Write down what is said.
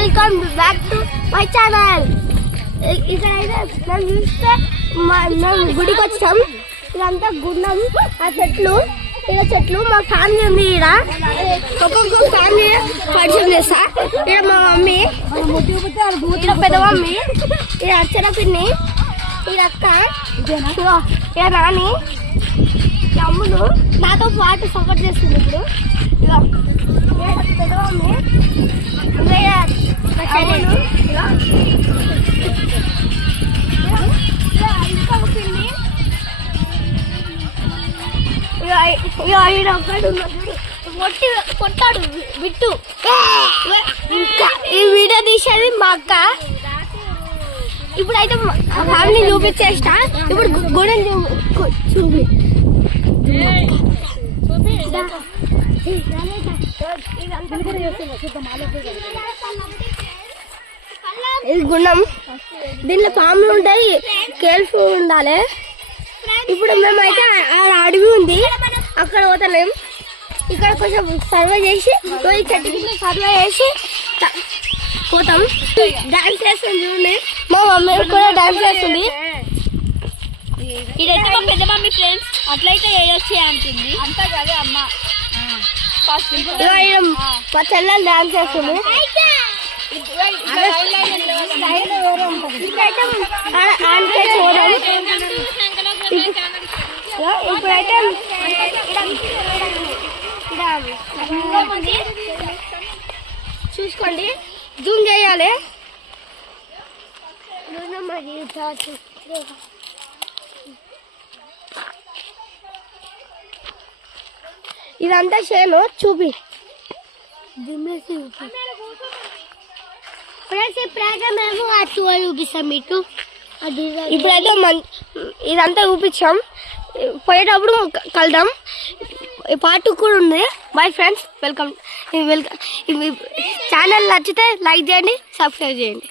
Welcome back to my channel. ఇక్కడ అయితే మనం చూస్తే మేము గుడికి వచ్చాం. ఇదంతా గుండం, ఆ చెట్లు, ఇక్కడ చెట్లు. మా ఫ్యామిలీ ఉంది. ఇక్కడ ఒక్కొక్క ఫ్యామిలీ పరిచయం చేస్తా. ఇక్కడ మా మమ్మీ, ఇక్కడ పెద్ద మమ్మీ, ఇక్కడ అర్చన పిన్ని, ఇక్కడ అక్క, ఇక్కడ నాని, అమ్ములు నాతో పాటు సపోర్ట్ చేస్తుంది. ఇప్పుడు పెద్ద మమ్మీ, కొట్టాడు బిట్టు. ఈ వీడియో తీసేది మా అక్క. ఇప్పుడైతే ఫ్యామిలీ చూపించేస్తా. ఇప్పుడు గుడి చూపి ఇది గుండం. దీంట్లో పాములు ఉంటాయి, కేర్ఫుల్ ఉండాలి. ఇప్పుడు మేమైతే అడవి ఉంది, అక్కడ పోతలేం. ఇక్కడ కొంచెం సర్వే చేసి సర్వే చేసి పోతాం. డాన్స్ చేస్తుంది చూడండి, మా మమ్మీ కూడా డాన్స్ చేస్తుంది. ఇదైతే మా పెద్ద మమ్మీ ఫ్రెండ్స్. అట్లయితే వేయొచ్చు అంటుంది. అంతా కదా అమ్మ. మా చెల్లెలు డాన్స్ చేస్తుంది. ఇప్పుడైతే చూసుకోండి, జూమ్ చేయాలి. ఇదంతా చేను చూపి. మేము చూపిస్తాం మీకు. ఇప్పుడైతే ఇదంతా చూపించాం, పోయేటప్పుడు కలుద్దాం. పార్ట్ 2 కూడా ఉంది. Bye friends, welcome. ఛానల్ నచ్చితే లైక్ చేయండి, సబ్స్క్రైబ్ చేయండి.